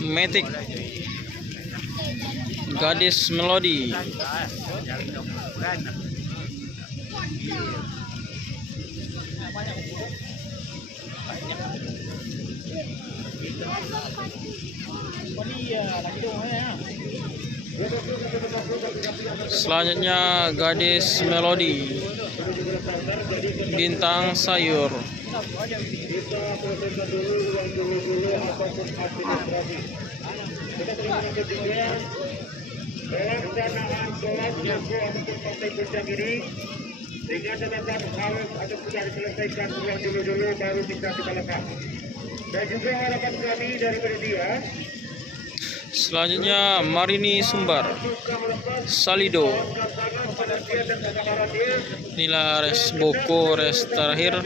Matic, Gadis Melodi, selanjutnya Gadis Melodi, Bintang Sayur, pelaksanaan sholat untuk partai puncak ini dengan catatan harus atau sudah diselesaikan dulu baru bisa kita lepas. Dan juga harapan kami dari media. Selanjutnya Marini Sumbar, Salido, inilah res buku res terakhir.